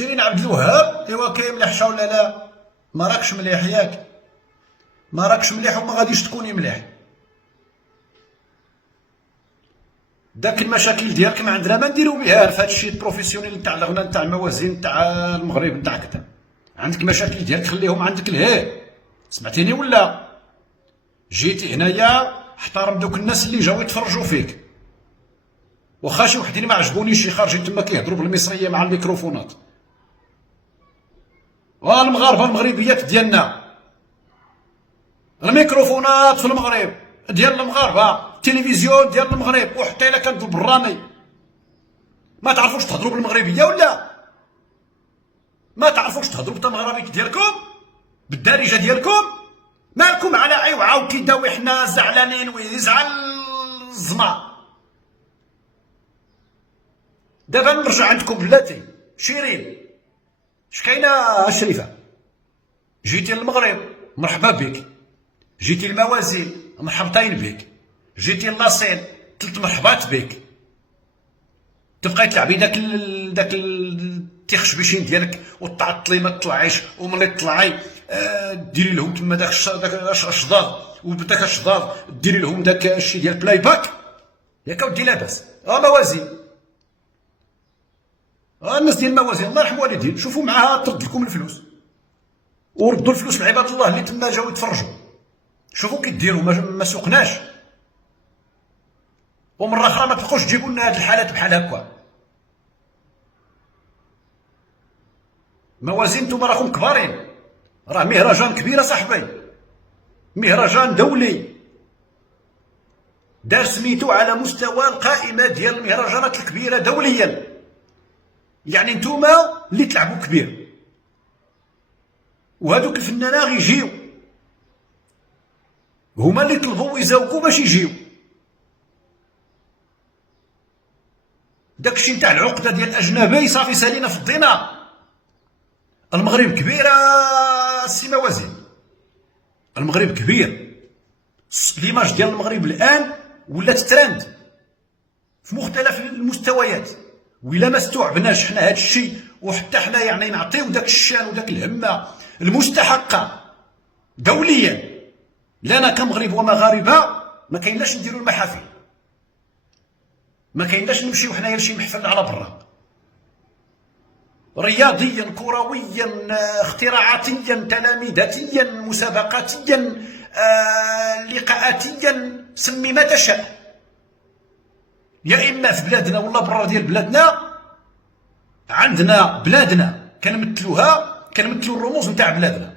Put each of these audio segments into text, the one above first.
شيرين عبد الوهاب ايوا كاين مليح ولا لا؟ ما راكش مليح ياك؟ ما راكش مليح وما غاديش تكوني مليح. داك المشاكل ديالك ما عندنا ما نديرو بها في هذا الشيء البروفيسيونيل تاع الغنى تاع الموازين تاع المغرب تاع كذا. عندك مشاكل ديالك خليهم عندك لهيه. سمعتيني ولا؟ جيتي هنايا احترم دوك الناس اللي جاو يتفرجوا فيك. واخا شي وحدين ما عجبونيش شي خارجين تما كيهضروا بالمصريه مع الميكروفونات. والمغاربه المغربيات ديالنا الميكروفونات في المغرب ديال المغاربه، التلفزيون ديال المغرب، وحتى الا كانت البراني ما تعرفوش تهضروا بالمغربيه ولا؟ ما تعرفوش تهضروا بالمغربيه ديالكم بالدارجه ديالكم؟ مالكم على عيوعه كدا وحنا زعلانين ويزعل الزما. دابا نرجع عندكم بلاتي. شيرين اش كاينه الشريفه؟ جيتي للمغرب مرحبا بك، جيتي الموازين مرحبتين بك، جيتي للاصيل ثلاث مرحبات بك. تبقاي تلعبي داك التيخشبيشين ديالك وتعطلي ما تطلعيش، وملي تطلعي ديري لهم تما داك الشضاض، وبداك الشضاض ديري لهم داك الشيء ديال بلاي باك. ياك اودي لاباس موازين. الناس ديال الموازين الله يرحم والدين شوفوا معاها ترد لكم الفلوس، وردوا الفلوس لعباد الله اللي تما جاو يتفرجوا. شوفوا كي ديروا ما سوقناش، ومره اخرى ما تبقوش تجيبوا لنا هاد الحالات بحال هكا. موازين نتوما راكم كبارين، راه مهرجان كبير صاحبي، مهرجان دولي دار سميتو على مستوى القائمه ديال المهرجانات الكبيره دوليا. يعني نتوما اللي تلعبوا كبير، وهذوك الفنانه غيجيو هما اللي طلبوا ويزاوقوا باش يجيو. داكشي نتاع العقده ديال الاجنبي صافي سالينا في الضنا. المغرب كبيره السي موازين، المغرب كبير. ليماج ديال المغرب الان ولات ترند في مختلف المستويات، وإلا ما استوعبناش حنا هذا الشيء وحتى حنا يعني نعطيو داك الشان وداك الهمه المستحقه دوليا لنا كمغرب ومغاربه، ما كاينلاش نديرو المحافل، ما كاينلاش نمشيو حنايا لشي محفل على برا. رياضيا، كرويا، اختراعاتيا، تلاميذاتيا، مسابقاتيا، لقاءاتيا، سمي ما تشاء. يا اما في بلادنا ولا برا ديال بلادنا. عندنا بلادنا كنمثلوها، كنمثلوا الرموز نتاع بلادنا.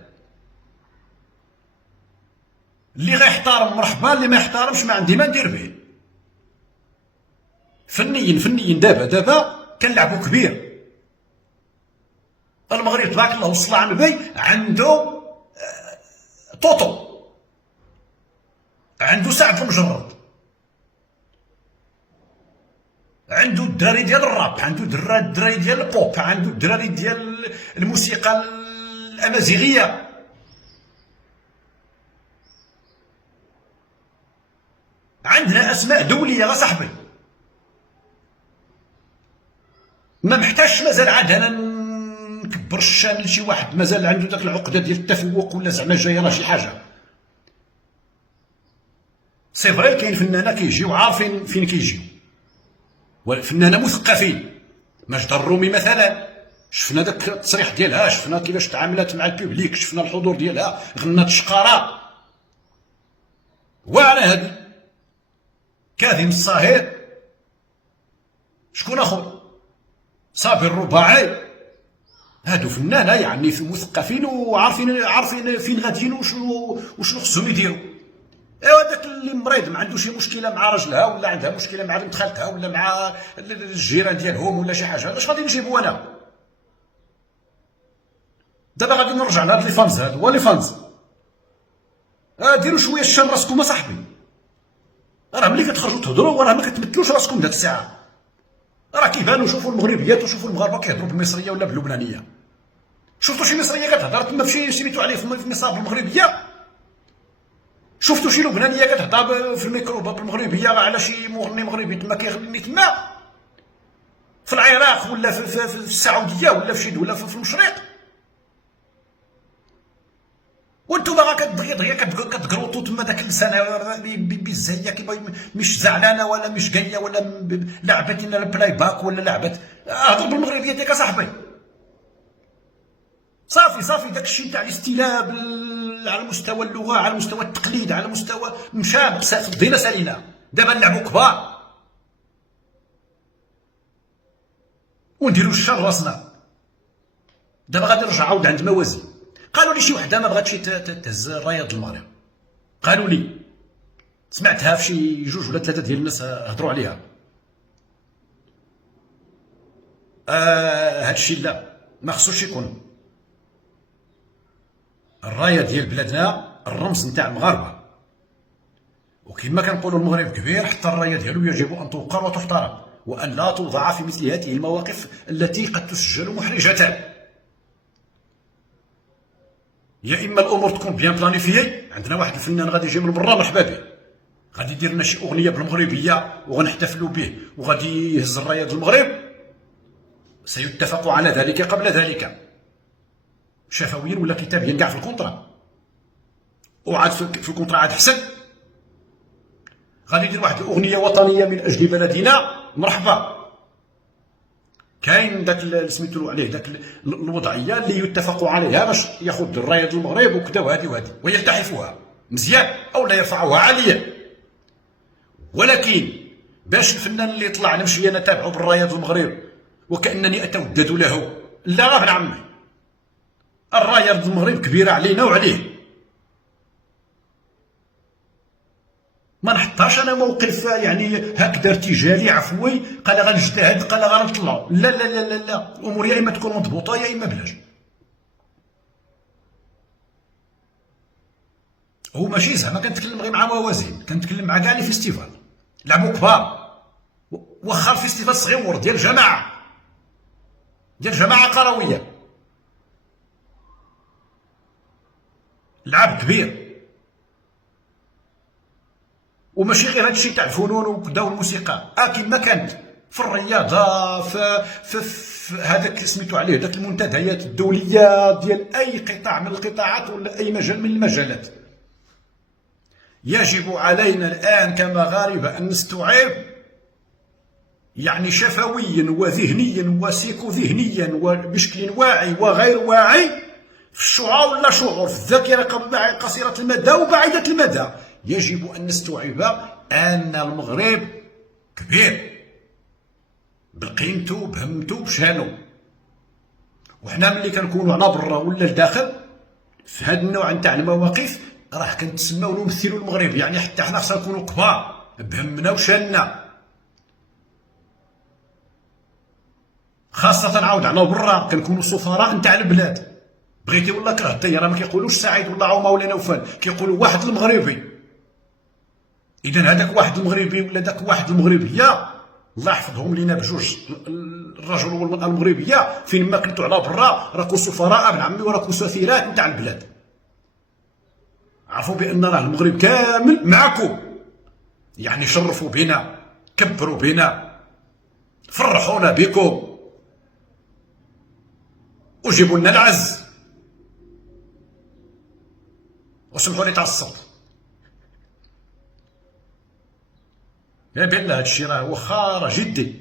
اللي غيحترم مرحبا، اللي ما يحترمش ما عندي ما ندير به. فنيا دابا كنلعبوا كبير. المغرب تبارك الله وصل على النبي عنده طوطو، عنده سعد المجرد، عنده الدراري ديال الراب، عنده الدراري ديال البوب، عنده الدراري ديال الموسيقى الامازيغيه. عندنا اسماء دوليه صاحبي، ما محتاجش مازال عاد انا نكبر الشان لشي واحد مازال عنده داك العقده ديال التفوق ولا زعما جاي راه شي حاجه. سي فري كاين فنانه كيجيو عارفين فين كيجيو، والفنانه مثقفين. ماجدة الرومي مثلا شفنا داك التصريح ديالها، شفنا كيفاش تعاملات مع البوبليك، شفنا الحضور ديالها، غنات شقاره. واعره هادي. كاظم الصاهر، شكون اخر؟ صابر الرباعي. هادو فنانه يعني في مثقفين وعارفين فين غاديين وشنو خصهم يديروا. ايوا داك اللي مريض ما عندوش شي مشكله مع راجلها، ولا عندها مشكله مع بنت خالتها، ولا مع الجيران ديالهم، ولا شي حاجه، اش غادي نجيبو انا؟ دابا غادي نرجع لهاد لي فانز هادو. لي فانز ديروا شويه الشان راسكم اصاحبي. راه ملي كتخرجوا تهضروا راه ما كتمثلوش راسكم ديك الساعه. راه كيبانوا. شوفوا المغربيات وشوفوا المغاربه كيهضروا بالمصريه ولا باللبنانيه. شفتوا شي مصريه كتهضر تما في سميتو عليه في النصاب بالمغربيه؟ شفتوا شي لبنانيه كتهضر في الميكروب بالمغربيه على شي مغني مغربي تما كيغني تما؟ في العراق ولا في السعوديه ولا في شي دوله في المشرق، وانتم باغا دغيا كتقروطوا تما داك اللسان بالزهيه كيما مش زعلانه ولا مش جايه ولا لعبت لنا البلاي باك ولا لعبت. هضر بالمغربيه ديالك اصاحبي. صافي داك الشيء تاع الاستيلاء على مستوى اللغه، على مستوى التقليد، على مستوى مشى فضينا سالينا. دابا نلعبوا كبار ونديروا الشر راسنا. دابا غادي نرجع عاود عند موازين. قالوا لي شي وحده ما بغاتش تهز الرايه ديال المغرب، قالوا لي سمعتها في شي جوج ولا ثلاثه ديال الناس هضروا عليها. هادشي لا، ما خصوش يكون. الرايه ديال بلادنا الرمز نتاع المغاربه، وكما كنقولوا المغرب كبير حتى الرايه ديالو يجب ان توقر وتحترم، وان لا توضع في مثل هذه المواقف التي قد تسجل محرجه. يا اما الامور تكون بيان بلانيفيي، عندنا واحد الفنان غادي يجي من برا مرحبا به، غادي يدير لنا شي اغنيه بالمغربيه وغنحتفلوا به وغادي يهز الرايه ديال المغرب، سيتفق على ذلك قبل ذلك شفويا ولا كتابيا كاع في الكونطرا، وعاد في الكونطرا عاد حسن. غادي يدير واحد الاغنيه وطنيه من اجل بلدنا، مرحبا. كاين داك سميتو عليه داك الوضعيه اللي يتفق عليها باش ياخذ الرايه ديال المغرب وكذا وهذه ويلتحفوها مزيان او لا يرفعوها عاليا. ولكن باش الفنان اللي طلع نمشي انا تابعه بالرايه ديال المغرب وكانني اتودد له، لا ابن عمي، الرايه ديال المغرب كبيره علينا وعليه. ما نحطهاش انا موقف يعني هكذا ارتجالي عفوي، قال غنجتهد قال غنطلعوا، لا لا لا لا لا، الامور يا اما تكون مضبوطه يا اما بلاش. هو ماشي زعما كنتكلم غير مع موازين، كنتكلم مع كاع لي فيستيفال لعبوا كبار، واخا الفيستيفال صغيور ديال جماعه قرويه، لعب كبير. وماشي غير هادشي تاع الفنون وكذا والموسيقى، كما كانت في الرياضه في هذاك سميتو عليه داك المنتديات الدوليه ديال اي قطاع من القطاعات ولا اي مجال من المجالات. يجب علينا الان كمغاربه ان نستوعب يعني شفويا وذهنيا وسيكو ذهنيا وبشكل واعي وغير واعي في الشعور ولا شعور في الذاكره قصيره المدى وبعيده المدى. يجب أن نستوعب أن المغرب كبير بقيمته بهمته بشانو، وحنا ملي كنكونوا على برا ولا لداخل في هذا النوع نتاع المواقف راه كنتسماو نمثلوا المغرب، يعني حتى حنا خصنا نكونوا كبار بهمنا وشاننا، خاصة عاود على برا كنكونوا سفراء نتاع البلاد. بغيتي ولا كرهتي راه ما كيقولوش سعيد ولا عومه ولا نوفل، كيقولوا واحد المغربي. إذا هذاك واحد المغربي ولا داك واحد المغربيه الله يحفظهم لينا بجوج، الرجل والمراه المغربيه فين ما كنتوا على برا راكم سفراء ابن عمي وراكم سفيرات نتاع البلاد. عرفوا بان راه المغرب كامل معكم، يعني شرفوا بنا، كبروا بنا، فرحونا بكم وجيبوا لنا العز. وسمحوا لي تعصبت، بان هذا الشيء راه واخا راه جدي،